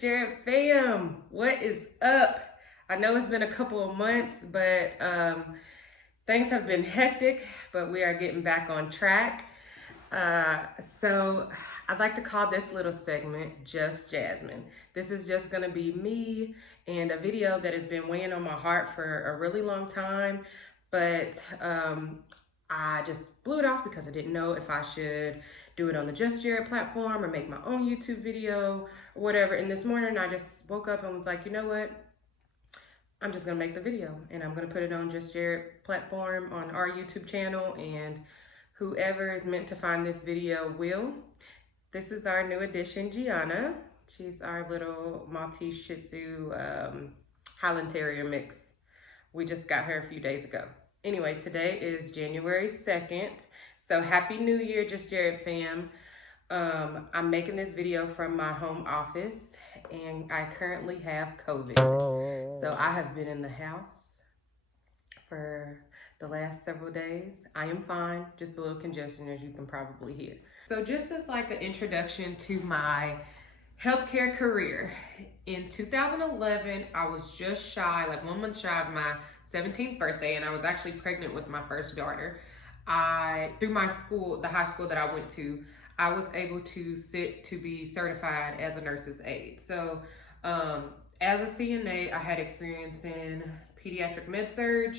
Jarrett fam, what is up? I know it's been a couple of months, but things have been hectic, but we are getting back on track. So I'd like to call this little segment Just Jasmine. This is just gonna be me and a video that has been weighing on my heart for a really long time, but I just blew it off because I didn't know if I should do it on the Just Jarrett platform or make my own YouTube video or whatever. And this morning I just woke up and was like, you know what? I'm just gonna make the video and I'm gonna put it on Just Jarrett platform on our YouTube channel, and whoever is meant to find this video will. This is our new addition, Gianna. She's our little Maltese Shih Tzu Highland Terrier mix. We just got her a few days ago. Anyway, today is January 2nd. So happy New Year, Just Jarrett fam. I'm making this video from my home office and I currently have COVID. So I have been in the house for the last several days. I am fine, just a little congestion as you can probably hear. So just as like an introduction to my healthcare career, in 2011, I was just shy, like 1 month shy of my 17th birthday, and I was actually pregnant with my first daughter. Through my school, the high school that I went to, I was able to sit to be certified as a nurse's aide. So as a CNA, I had experience in pediatric med-surg,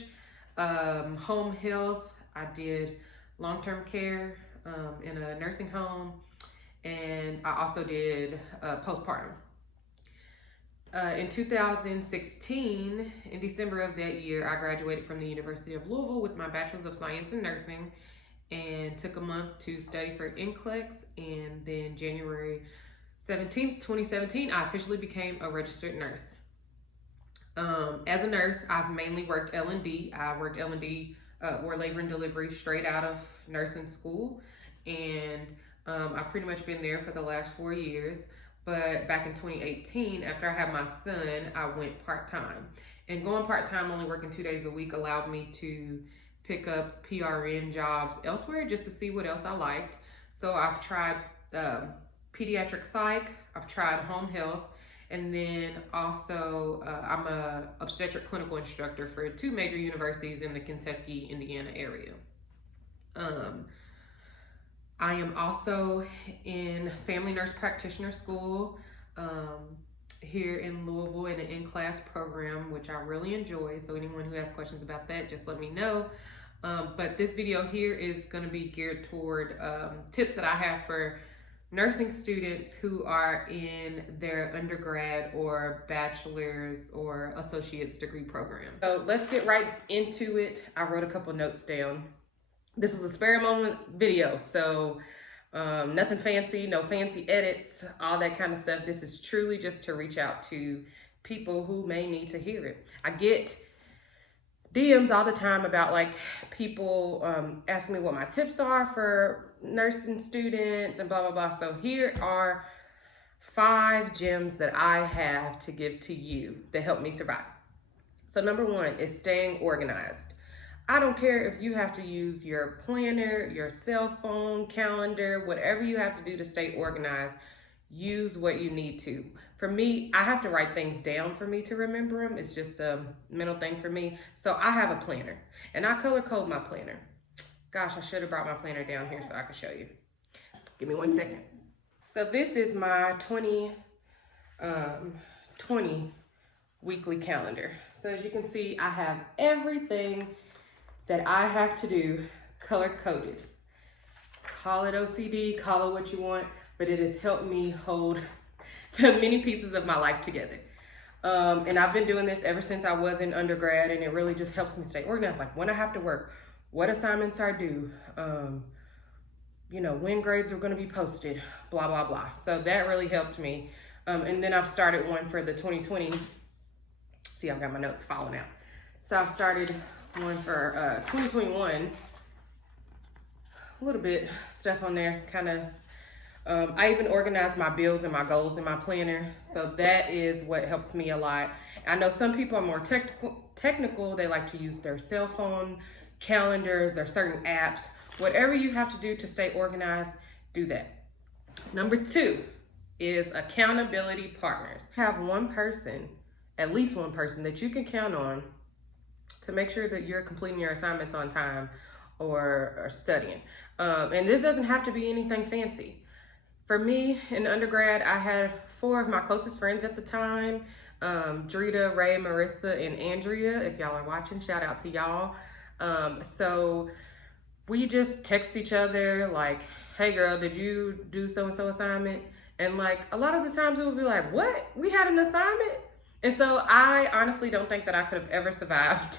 home health. I did long-term care in a nursing home, and I also did postpartum. In 2016, in December of that year, I graduated from the University of Louisville with my Bachelor's of Science in Nursing and took a month to study for NCLEX. And then January 17th, 2017, I officially became a registered nurse. As a nurse, I've mainly worked L&D. I worked L&D, or labor and delivery, straight out of nursing school. And I've pretty much been there for the last 4 years. But back in 2018, after I had my son, I went part-time. And going part-time, only working 2 days a week, allowed me to pick up PRN jobs elsewhere just to see what else I liked. So I've tried pediatric psych, I've tried home health, and then also I'm a obstetric clinical instructor for 2 major universities in the Kentucky, Indiana area. I am also in family nurse practitioner school here in Louisville in an in-class program, which I really enjoy. So anyone who has questions about that, just let me know. But this video here is going to be geared toward tips that I have for nursing students who are in their undergrad or bachelor's or associate's degree program. So let's get right into it. I wrote a couple notes down. This is a spare moment video, so nothing fancy, no fancy edits, all that kind of stuff. This is truly just to reach out to people who may need to hear it. I get DMs all the time about like people asking me what my tips are for nursing students and blah, blah, blah. So here are 5 gems that I have to give to you that help me survive. So number 1 is staying organized. I don't care if you have to use your planner, your cell phone, calendar, whatever you have to do to stay organized, use what you need to. For me, I have to write things down for me to remember them. It's just a mental thing for me. So I have a planner and I color code my planner. Gosh, I should have brought my planner down here so I could show you. Give me 1 second. So this is my 2020 weekly calendar. So as you can see, I have everything that I have to do color coded. Call it OCD, call it what you want, but it has helped me hold the many pieces of my life together. And I've been doing this ever since I was in undergrad, and it really just helps me stay organized. Like when I have to work, what assignments are due, you know, when grades are gonna be posted, blah, blah, blah. So that really helped me. And then I've started one for the 2020 See, I've got my notes falling out. So I started one for 2021. A little bit stuff on there, kind of. I even organize my bills and my goals in my planner. So that is what helps me a lot. I know some people are more technical. They like to use their cell phone calendars or certain apps. Whatever you have to do to stay organized, do that. Number 2 is accountability partners. Have one person, at least one person that you can count on to make sure that you're completing your assignments on time or studying. And this doesn't have to be anything fancy. For me, in undergrad, I had 4 of my closest friends at the time, Drita, Ray, Marissa, and Andrea. If y'all are watching, shout out to y'all. So we just text each other like, hey girl, did you do so-and-so assignment? And like, a lot of the times it would be like, what? We had an assignment? And so I honestly don't think that I could have ever survived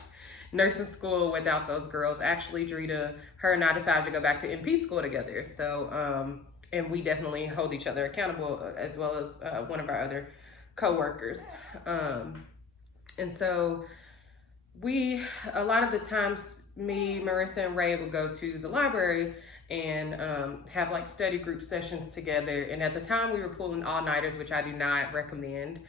nursing school without those girls. Actually, Drita, her and I decided to go back to NP school together. So, and we definitely hold each other accountable, as well as one of our other co-workers. And so a lot of the times, me, Marissa, and Ray would go to the library and have like study group sessions together. And at the time we were pulling all-nighters, which I do not recommend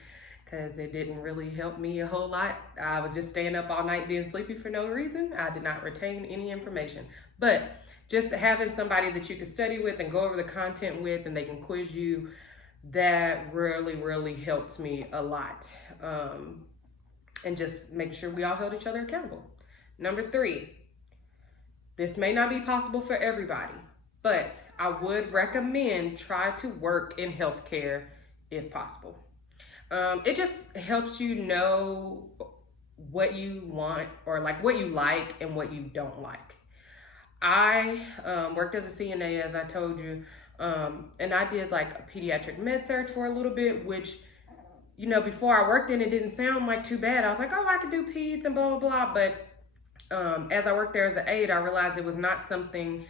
because it didn't really help me a whole lot. I was just staying up all night being sleepy for no reason. I did not retain any information. But just having somebody that you can study with and go over the content with, and they can quiz you, that really, really helped me a lot. And just making sure we all held each other accountable. Number 3, this may not be possible for everybody, but I would recommend try to work in healthcare if possible. It just helps you know what you want, or like what you like and what you don't like. I worked as a CNA, as I told you, and I did like a pediatric med surg for a little bit, which, you know, before I worked in it didn't sound like too bad. I was like, oh, I could do peds and blah, blah, blah. But as I worked there as an aide, I realized it was not something,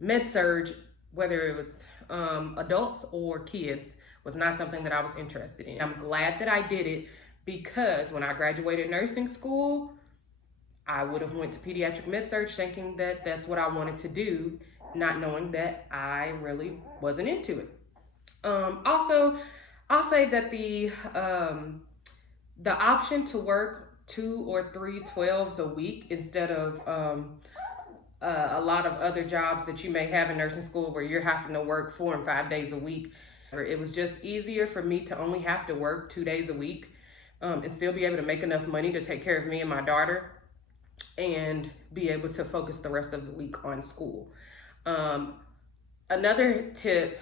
med surg, whether it was adults or kids, was not something that I was interested in. I'm glad that I did it, because when I graduated nursing school, I would have went to pediatric med surg thinking that that's what I wanted to do, not knowing that I really wasn't into it. Also, I'll say that the option to work 2 or 3 12s a week instead of a lot of other jobs that you may have in nursing school where you're having to work 4 and 5 days a week. It was just easier for me to only have to work 2 days a week and still be able to make enough money to take care of me and my daughter, and be able to focus the rest of the week on school. Another tip,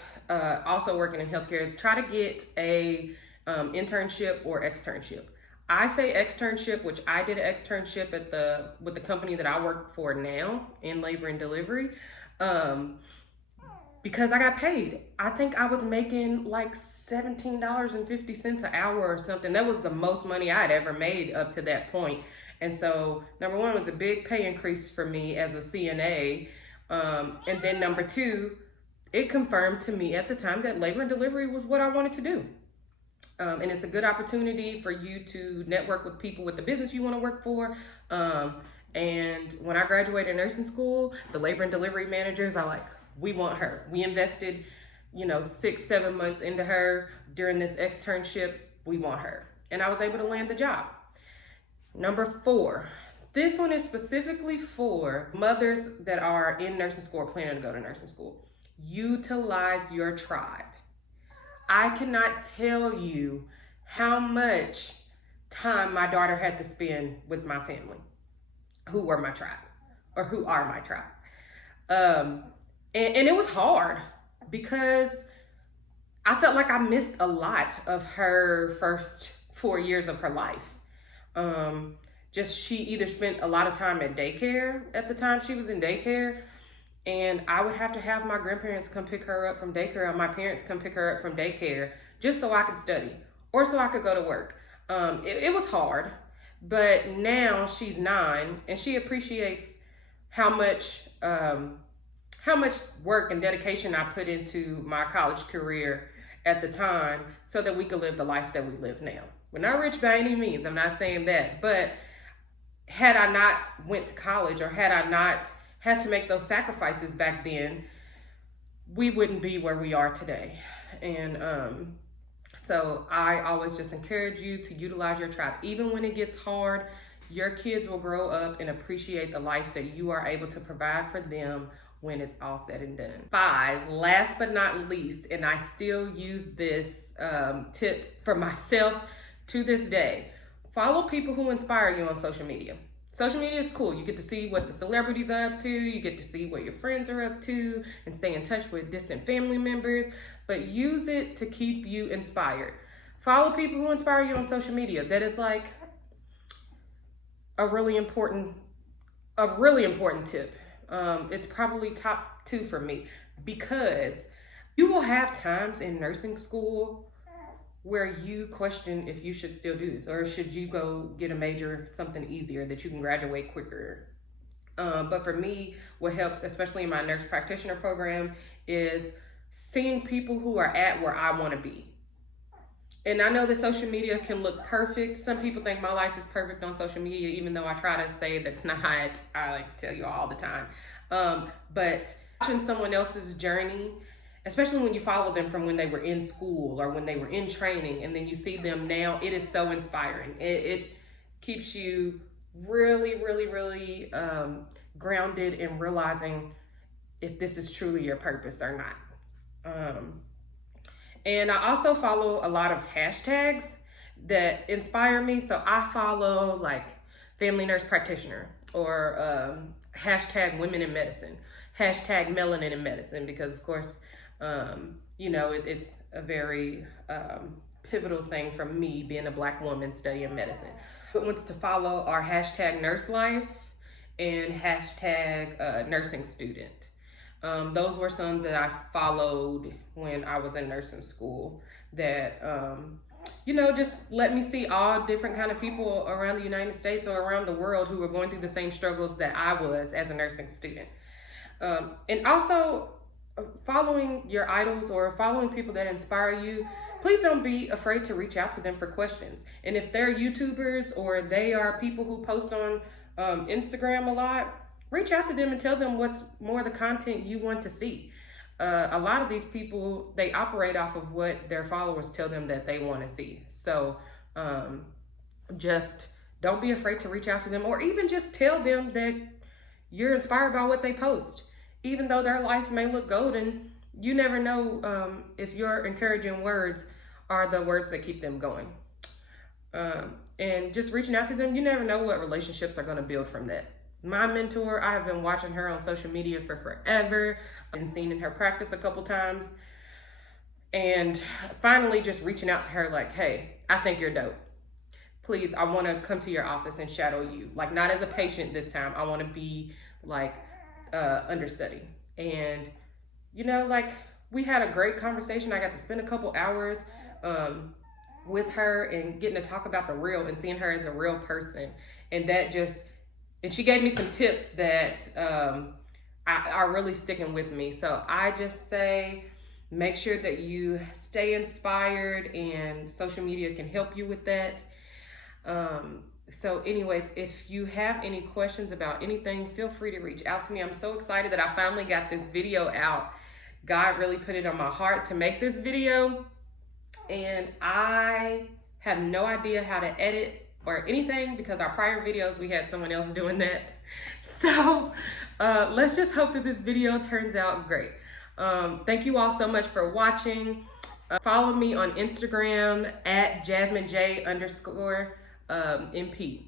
also working in healthcare, is try to get a internship or externship. I say externship, which I did an externship with the company that I work for now in labor and delivery, because I got paid. I think I was making like $17.50 an hour or something. That was the most money I had ever made up to that point. And so, number 1, was a big pay increase for me as a CNA. And then number 2, it confirmed to me at the time that labor and delivery was what I wanted to do. And it's a good opportunity for you to network with people with the business you want to work for. And when I graduated nursing school, the labor and delivery managers are like, we want her. We invested, 6-7 months into her during this externship. We want her. And I was able to land the job. Number 4, this one is specifically for mothers that are in nursing school or planning to go to nursing school. Utilize your tribe. I cannot tell you how much time my daughter had to spend with my family, who were my tribe, or who are my tribe. And it was hard because I felt like I missed a lot of her first 4 years of her life. She either spent a lot of time at daycare at the time she was in daycare, and I would have to have my grandparents come pick her up from daycare, or my parents come pick her up from daycare, just so I could study or so I could go to work. It was hard, but now she's 9 and she appreciates how much work and dedication I put into my college career at the time so that we could live the life that we live now. We're not rich by any means. I'm not saying that. But had I not went to college, or had I not had to make those sacrifices back then, we wouldn't be where we are today. And so I always just encourage you to utilize your tribe. Even when it gets hard, your kids will grow up and appreciate the life that you are able to provide for them when it's all said and done. 5, last but not least, and I still use this tip for myself to this day: follow people who inspire you on social media. Social media is cool. You get to see what the celebrities are up to. You get to see what your friends are up to and stay in touch with distant family members, but use it to keep you inspired. Follow people who inspire you on social media. That is like a really important tip. It's probably top 2 for me, because you will have times in nursing school where you question if you should still do this, or should you go get a major, something easier that you can graduate quicker. But for me, what helps, especially in my nurse practitioner program, is seeing people who are at where I want to be. And I know that social media can look perfect. Some people think my life is perfect on social media, even though I try to say that's not. I like to tell you all the time. But watching someone else's journey, especially when you follow them from when they were in school or when they were in training, and then you see them now, it is so inspiring. It keeps you really, really, really grounded in realizing if this is truly your purpose or not. And I also follow a lot of hashtags that inspire me. So I follow like family nurse practitioner, or hashtag women in medicine, hashtag melanin in medicine, because of course, you know, it's a very pivotal thing for me being a Black woman studying medicine. Good ones to follow are hashtag nurse life and hashtag nursing student. Those were some that I followed when I was in nursing school that, you know, just let me see all different kind of people around the United States or around the world who were going through the same struggles that I was as a nursing student. And also, following your idols or following people that inspire you, please don't be afraid to reach out to them for questions. And if they're YouTubers or they are people who post on Instagram a lot, reach out to them and tell them what's more the content you want to see. A lot of these people, they operate off of what their followers tell them that they want to see. So just don't be afraid to reach out to them, or even just tell them that you're inspired by what they post. Even though their life may look golden, you never know if your encouraging words are the words that keep them going. And just reaching out to them, you never know what relationships are going to build from that. My mentor, I have been watching her on social media for forever. I've been seen in her practice a couple times. And finally just reaching out to her like, hey, I think you're dope. Please, I want to come to your office and shadow you. Like, not as a patient this time. I want to be like understudy. And, you know, like, we had a great conversation. I got to spend a couple hours with her and getting to talk about the real and seeing her as a real person. And that just... And she gave me some tips that are really sticking with me. So I just say, make sure that you stay inspired, and social media can help you with that. So anyways, if you have any questions about anything, feel free to reach out to me. I'm so excited that I finally got this video out. God really put it on my heart to make this video. And I have no idea how to edit or anything, because our prior videos, we had someone else doing that. So let's just hope that this video turns out great. Thank you all so much for watching. Follow me on Instagram at JasmineJ_MP.